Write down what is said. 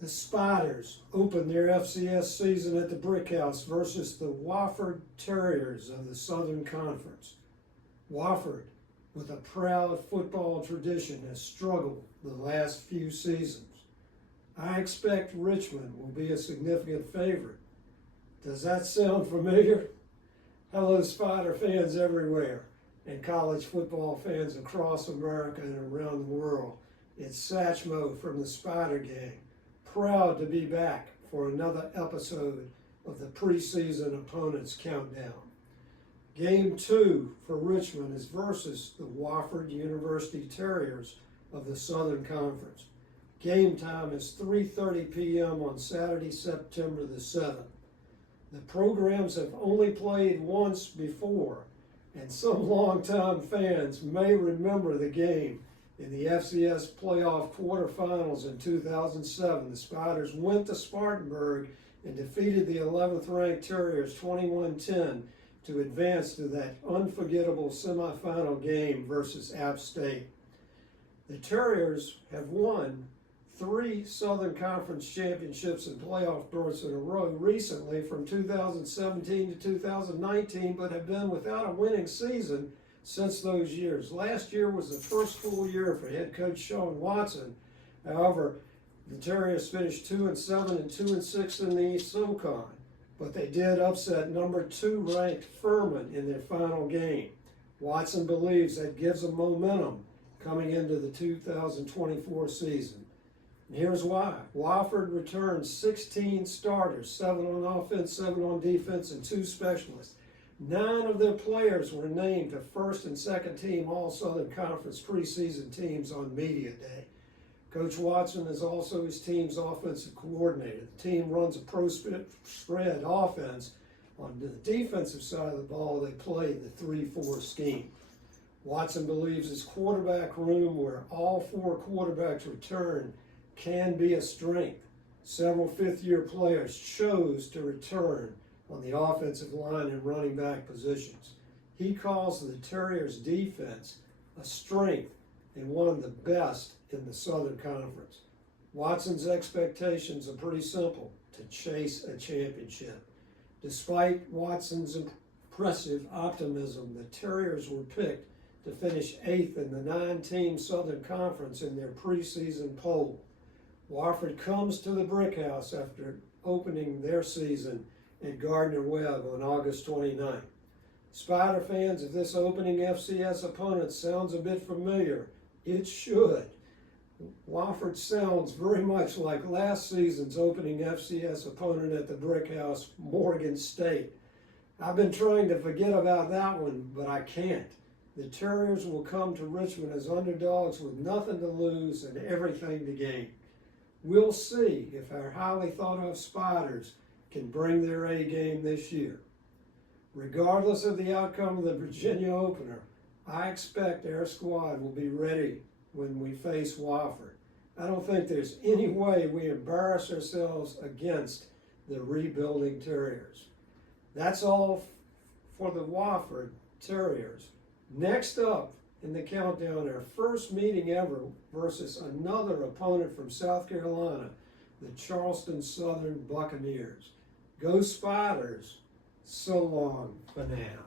The Spiders opened their FCS season at the Brick House versus the Wofford Terriers of the Southern Conference. Wofford, with a proud football tradition, has struggled the last few seasons. I expect Richmond will be a significant favorite. Does that sound familiar? Hello, Spider fans everywhere and college football fans across America and around the world. It's Satchmo from the Spider Gang. Proud to be back for another episode of the preseason opponents countdown. Game 2 for Richmond is versus the Wofford University Terriers of the Southern Conference. Game time is 3:30 p.m. on Saturday, September the 7th. The programs have only played once before, and some longtime fans may remember the game. In the FCS playoff quarterfinals in 2007, the Spiders went to Spartanburg and defeated the 11th ranked Terriers 21-10 to advance to that unforgettable semifinal game versus App State. The Terriers have won 3 Southern Conference championships and playoff berths in a row recently from 2017 to 2019, but have been without a winning season since those years. Last year was the first full year for head coach Shawn Watson. However, the Terriers finished 2-7 and 2-6 in the SOCON, but they did upset number 2 ranked Furman in their final game. Watson believes that gives them momentum coming into the 2024 season. And here's why. Wofford returned 16 starters, 7 on offense, 7 on defense, and 2 specialists. 9 of their players were named to first and second team All-Southern Conference preseason teams on Media Day. Coach Watson is also his team's offensive coordinator. The team runs a pro-spread offense. On the defensive side of the ball, they play the 3-4 scheme. Watson believes his quarterback room, where all 4 quarterbacks return, can be a strength. Several fifth-year players chose to return on the offensive line and running back positions. He calls the Terriers' defense a strength and one of the best in the Southern Conference. Watson's expectations are pretty simple: to chase a championship. Despite Watson's impressive optimism, the Terriers were picked to finish 8th in the 9-team Southern Conference in their preseason poll. Wofford comes to the Brick House after opening their season at Gardner-Webb on August 29th. Spider fans, if this opening FCS opponent sounds a bit familiar, it should. Wofford sounds very much like last season's opening FCS opponent at the Brick House, Morgan State. I've been trying to forget about that one, but I can't. The Terriers will come to Richmond as underdogs with nothing to lose and everything to gain. We'll see if our highly thought of Spiders can bring their A game this year. Regardless of the outcome of the Virginia opener, I expect our squad will be ready when we face Wofford. I don't think there's any way we embarrass ourselves against the rebuilding Terriers. That's all for the Wofford Terriers. Next up in the countdown, our first meeting ever versus another opponent from South Carolina, the Charleston Southern Buccaneers. Go Spiders. So long for now.